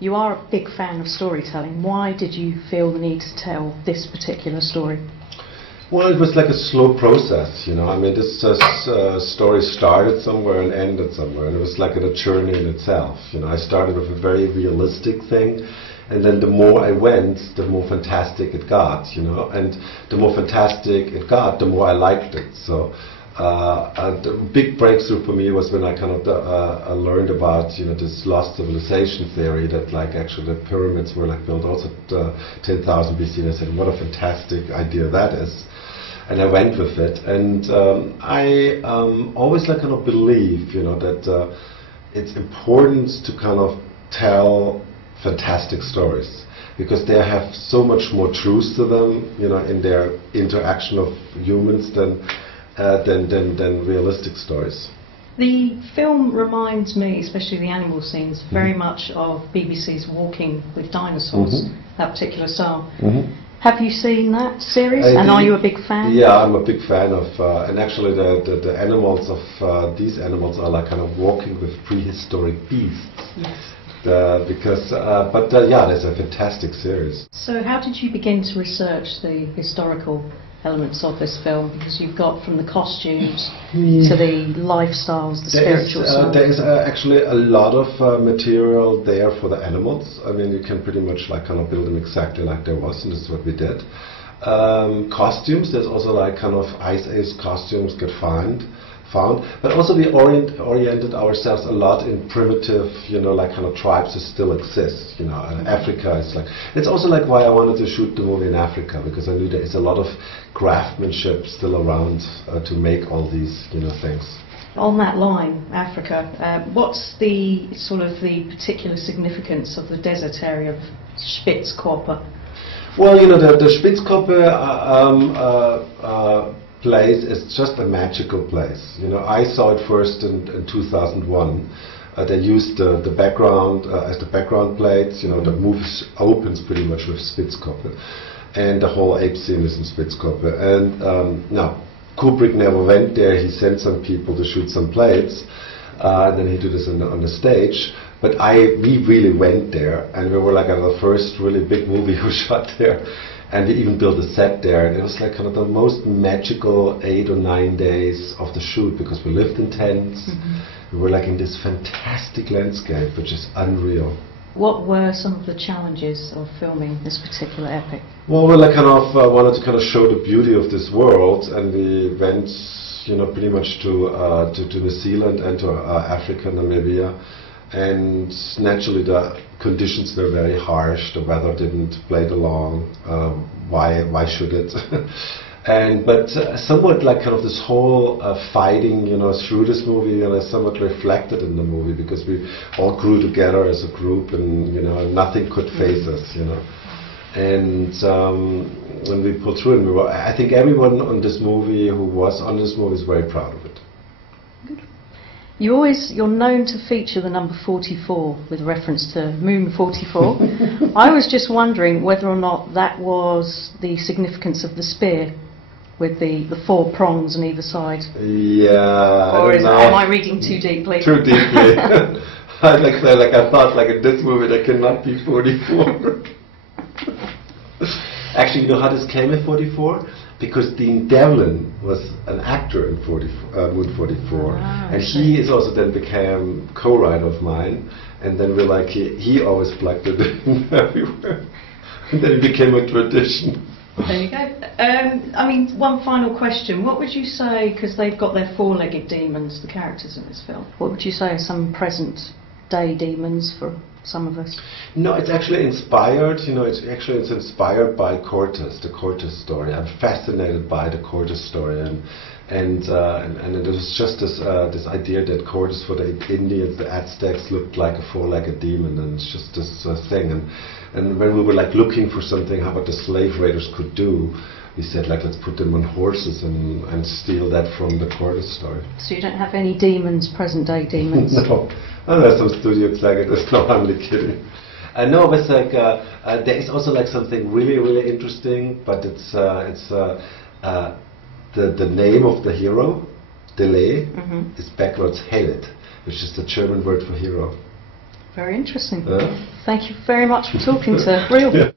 You are a big fan of storytelling. Why did you feel the need to tell this particular story? Well, it was like a slow process, you know. I mean, this story started somewhere and ended somewhere, and it was like a journey in itself. You know, I started with a very realistic thing, and then the more I went, the more fantastic it got, you know. And the more fantastic it got, the more I liked it. So, the big breakthrough for me was when I kind of learned about, you know, this lost civilization theory, that like actually the pyramids were like built also 10,000 BC. And I said, what a fantastic idea that is. And I went with it, and I always like kind of believe, you know, that it's important to kind of tell fantastic stories, because they have so much more truth to them, you know, in their interaction of humans than realistic stories. The film reminds me, especially the animal scenes, very much of BBC's Walking with Dinosaurs, that particular style. Have you seen that series, and are you a big fan? Yeah, I'm a big fan of, and actually the animals of these animals are like kind of walking with prehistoric beasts. Yes. Yeah, there's a fantastic series. So how did you begin to research the historical elements of this film? Because you've got from the costumes to the lifestyles, the spiritual side. There is actually a lot of material there for the animals. I mean, you can pretty much like kind of build them exactly like there was, and this is what we did. Costumes, there's also like kind of Ice Age costumes get found. But also we oriented ourselves a lot in primitive, you know, like kind of tribes that still exist, you know. And Africa is like, it's also like why I wanted to shoot the movie in Africa, because I knew there is a lot of craftsmanship still around to make all these, you know, things. On that line, Africa, what's the sort of the particular significance of the desert area of Spitzkoppe? Well, you know, the Spitzkoppe place is just a magical place. You know, I saw it first in 2001. They used the background as the background plates. You know, the movie opens pretty much with Spitzkoppe, and the whole ape scene is in Spitzkoppe. And now, Kubrick never went there. He sent some people to shoot some plates, and then he did this on the stage. But we really went there, and we were like the first really big movie we shot there. And we even built a set there, and it was like kind of the most magical 8 or 9 days of the shoot, because we lived in tents. We were like in this fantastic landscape, which is unreal. What were some of the challenges of filming this particular epic? Well, we like kind of wanted to kind of show the beauty of this world, and we went, you know, pretty much to New Zealand and to Africa, Namibia. And naturally the conditions were very harsh, the weather didn't play along, why should it? But somewhat like kind of this whole fighting, you know, through this movie, you know, somewhat reflected in the movie, because we all grew together as a group, and, you know, nothing could phase us, you know. And when we pulled through, and I think everyone on this movie who was on this movie is very proud of it. You're known to feature the number 44 with reference to Moon 44. I was just wondering whether or not that was the significance of the spear with the 4 prongs on either side. Yeah. Or am I reading too deeply? Too deeply. I thought like in this movie there cannot be 44. Actually, you know how this came at 44? Because Dean Devlin was an actor in Moon 44, and he is also then became co-writer of mine, and then we're like, he always plugged it in everywhere, and then it became a tradition. There you go. I mean, one final question. What would you say, because they've got their 4-legged demons, the characters in this film, what would you say are some present day demons for some of us? No, it's actually inspired, you know, it's inspired by Cortes, the Cortes story. I'm fascinated by the Cortes story, and there was just this idea that Cortes for the Indians, the Aztecs, looked like a 4-legged demon, and it's just this thing. And when we were like looking for something, how about the slave raiders could do, we said like let's put them on horses and steal that from the Cortes story. So you don't have any demons, present day demons? No. Oh, there's some studio executives. No, I'm only kidding. No, but it's like there is also like something really, really interesting. But it's the name of the hero, Delay, is backwards Held, which is the German word for hero. Very interesting. Yeah. Thank you very much for talking to Real.